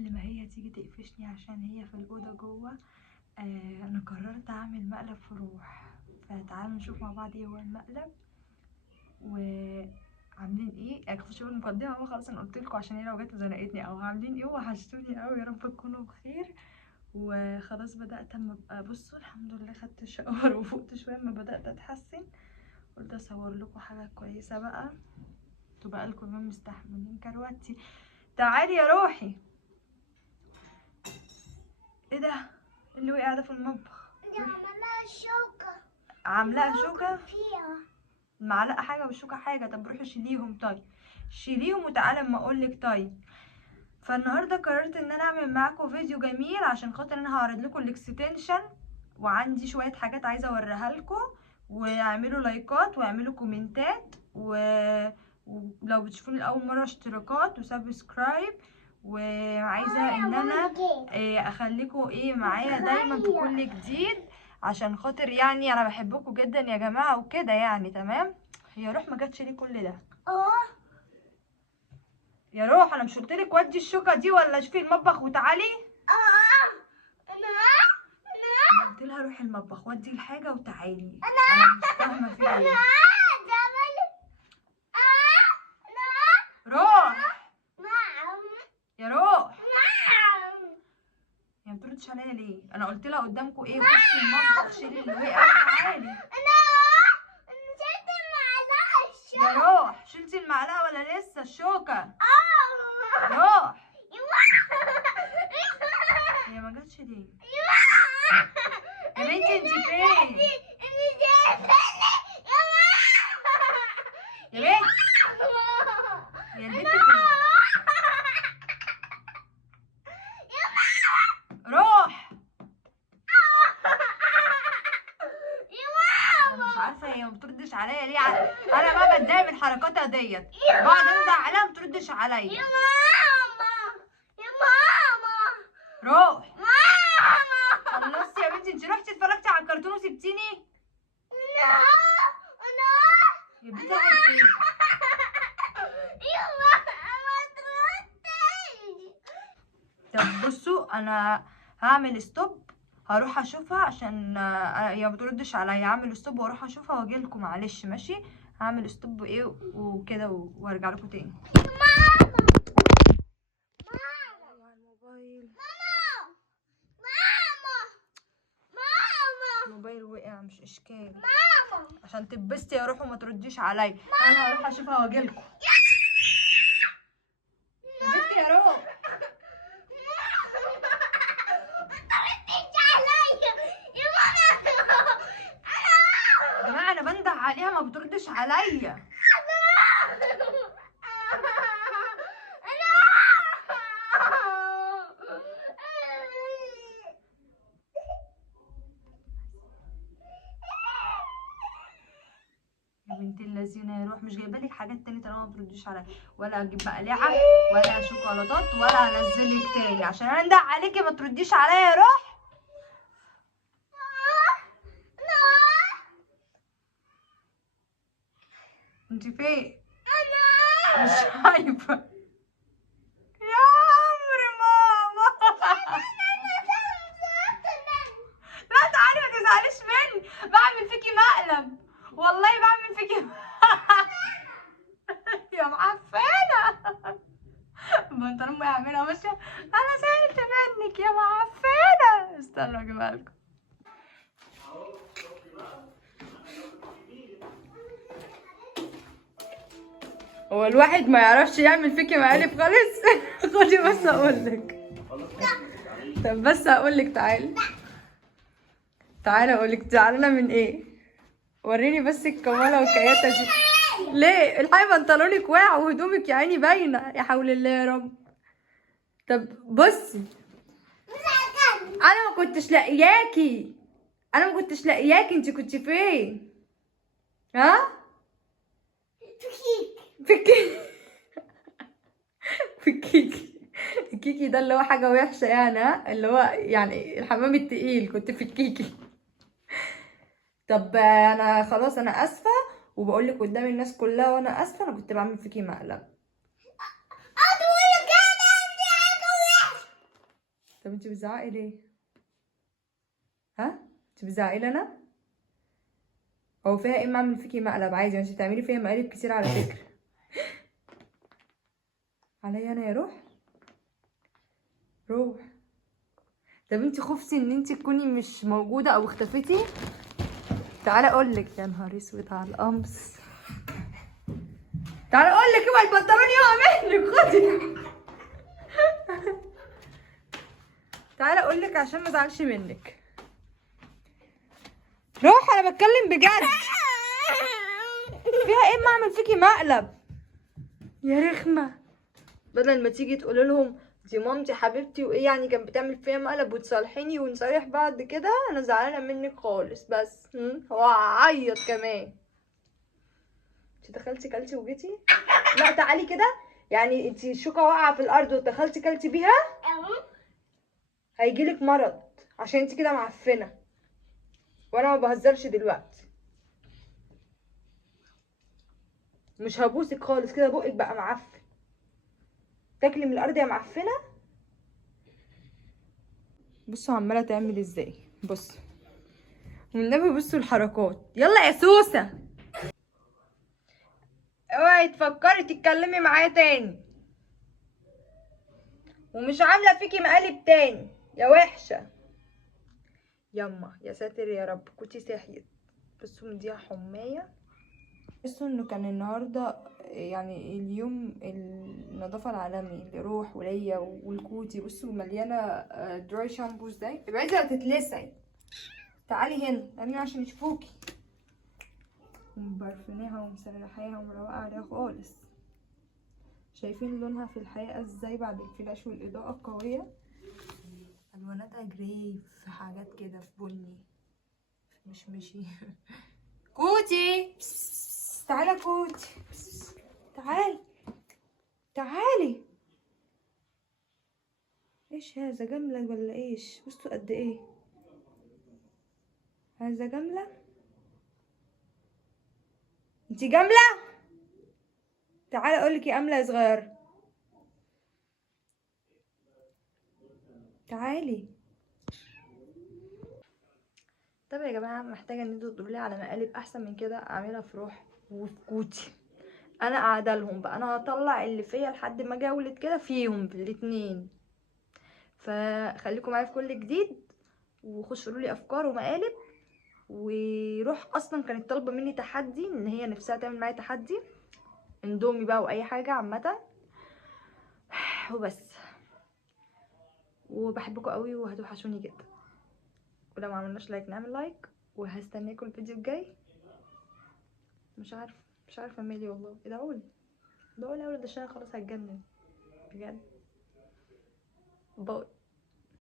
قبل ما هي تيجي تقفشني عشان هي في الاوضه جوه، انا قررت اعمل مقلب فروح. فتعالوا نشوف مع بعض ايه هو المقلب وعاملين ايه. كنت شغل المقدمه اهو، خلاص انا قلت لكم عشان هي لو جت زنقتني او عاملين ايه. وحشتوني قوي، يا رب تكونوا بخير. وخلاص بدات اما ابقى، بصوا الحمد لله خدت شاور وفقت شويه اما بدات اتحسن. قلت اصور لكم حاجه كويسه بقى، انتوا بقى لكم يوم مستحملين. كروتي تعالي يا روحي. ايه ده اللي وقع ده في المطبخ؟ عملها شوكة. عاملاها شوكه فيها المعلقه حاجه والشوكه حاجه. طب روحي شيليهم. طيب شيليهم وتعالى اما اقولك. طيب فالنهارده قررت ان انا اعمل معاكم فيديو جميل عشان خاطر انا هعرض لكم الاكستنشن، وعندي شويه حاجات عايزه اوريها لكم. واعملوا لايكات واعملوا كومنتات ولو بتشوفوني لاول مره اشتراكات وسبسكرايب. وعايزه ان انا اخليكم معايا دايما في كل جديد عشان خاطر يعني انا بحبكم جدا يا جماعه وكده يعني. تمام. هي روح ما جاتش ليه كل ده؟ يا روح انا مش قلتلك ودي الشوكه دي ولا شوفي المطبخ وتعالي؟ انا قلت لها روحي المطبخ ودي الحاجه وتعالي. انا مش فاهمه في ايه. روح يا روح. هي ما بتردش عليا ليه؟ انا قلت لها قدامكم ايه، خشي المطبخ شيلي اللي وقع وتعالي. يا روح شلتي المعلقه ولا لسه الشوكه؟ روح. هي ما جاتش ليه؟ يا بنتي انت فين؟ يا بنت هي البنت فين؟ روح. انا مش عارفه هي ما بتردش عليا ليه. انا بقى بتضايق من حركاتها ديت، بقعد انده عليها ما بتردش عليا. يا ماما روح. خلصتي يا بنتي؟ انت رحتي اتفرجتي على الكرتون وسبتيني؟ يا بنتي راحت فين؟ طب بصوا انا هعمل ستوب، هروح اشوفها عشان هي ما بتردش عليا. هعمل ستوب واروح اشوفها واجي لكم. معلش ماشي، هعمل ستوب وكده وارجع لكم تاني. الموبايل وقع مش اشكال. عشان تبستي يا روح وما ترديش عليا. انا هروح اشوفها واجي لكم. يا بنتي يا روح. يا جماعه انا بنده عليها ما بتردش عليا. يا بنت اللذينه يا روح، مش جايبه لك حاجات تاني طالما ما بترديش عليا. ولا اجيب بقلاعه ولا شوكولاتات ولا انزلك تاني عشان انا انده عليكي ما ترديش عليا يا روح. انت فين؟ مش شايفه يا عمري ماما. لا تعالي ما تزعليش مني، بعمل فيكي مقلب والله بعمل فيكي يا معفنه. البنطلون وقع منها ماشيه. انا زعلت منك يا معفنه. استنوا اجيبها لكم. هو الواحد ما يعرفش يعمل فيكي مقالب خالص. خدي بس اقولك. طب بس هقولك تعالي. تعالي اقولك زعلانه من ايه. وريني بس الكمالة والكياتة دي. ليه؟ الحقي بنطلونك واقع وهدومك يا عيني باينة. يا حول الله يا رب. طب بصي، انا ما كنتش لاقياكي. انت كنت فين؟ ها؟ في الكيكي. في الكيكي. الكيكي ده اللي هو حاجة وحشة يعني، ها؟ اللي هو يعني الحمام التقيل. كنت في الكيكي. طب انا خلاص انا اسفة وبقول لك قدام الناس كلها وانا اسفة. انا كنت بعمل فيكي مقلب. طب انت بتزعقي ليه؟ ها؟ انت بتزعقي لي انا؟ هو فيها ايه ما اعمل فيكي مقلب عادي؟ انت بتعملي فيا مقالب كتير على فكره. عليا انا يا روح؟ روح. طب انت خفتي ان انت تكوني مش موجوده او اختفيتي؟ تعالى اقول لك. يا نهار اسود على القمص. تعالى اقول لك اوعي البنطلون يقع منك. خدي. تعالى اقول لك عشان ما ازعلش منك. روح، انا بتكلم بجد. فيها ايه ما اعمل فيكي مقلب يا رخمه؟ بدل ما تيجي تقول لهم دي مامتي حبيبتي وايه يعني كانت بتعمل فيا مقلب وتصالحيني ونصالح بعد كده، انا زعلانه منك خالص. بس هو هعيط كمان. انت دخلتي كلتي وجيتي؟ لا تعالي كده. يعني انت الشوكه واقعه في الارض ودخلتي كلتي بيها؟ هيجيلك مرض عشان انت كده معفنه، وانا ما بهزرش دلوقتي. مش هبوسك خالص كده، بقك بقى معفن. تاكلي من الارض يا معفنه. بصوا عماله تعمل ازاي. بصوا والنبي، بصوا الحركات. يلا يا سوسه، اوعي تفكري تتكلمي معايا تاني، ومش عامله فيكي مقالب تاني يا وحشه. يما يا ساتر يا رب كنتي صحيت. بصوا مديها حمايه. بصوا انه كان النهارده يعني اليوم النظافه العالمي لروح وليا والكوتي. بصوا مليانه دراي شامبو ازاي. ابعدي لا تتلسعي. تعالي هنا تعالي عشان يشوفوكي. ومبرفناها ومسرحاها ومروقه عليها خالص. شايفين لونها في الحقيقه ازاي بعد الفلاش والاضاءه القويه؟ الواناتها جراي في حاجات كده في بني. مش مشي. كوتي تعالى كوتي. تعالي تعالي. ايش هذا جملة ولا ايش؟ بصوا قد ايه هذا جملة. انتي جملة. تعالي اقولك يا املة يا صغيرة. تعالي. طب يا جماعة محتاجة ان انتوا تقولوا لي على مقالب احسن من كده اعملها في روح وفي كوتي. انا قاعده لهم بقى، انا هطلع اللي فيا لحد ما اجي اولد كده فيهم الاتنين. فخليكم معايا في كل جديد، وخشوا لي افكار ومقالب. وروح اصلا كانت طالبه مني تحدي، ان هي نفسها تعمل معايا تحدي اندومي بقى واي حاجه عامه. وبس. وبحبكم قوي وهتوحشوني جدا. ولو ما عملناش لايك نعمل لايك، وهستناكم الفيديو الجاي. مش عارفه مالي والله. ادعولي ادعولي اولد عشان خلاص هتجنن بجد. باي.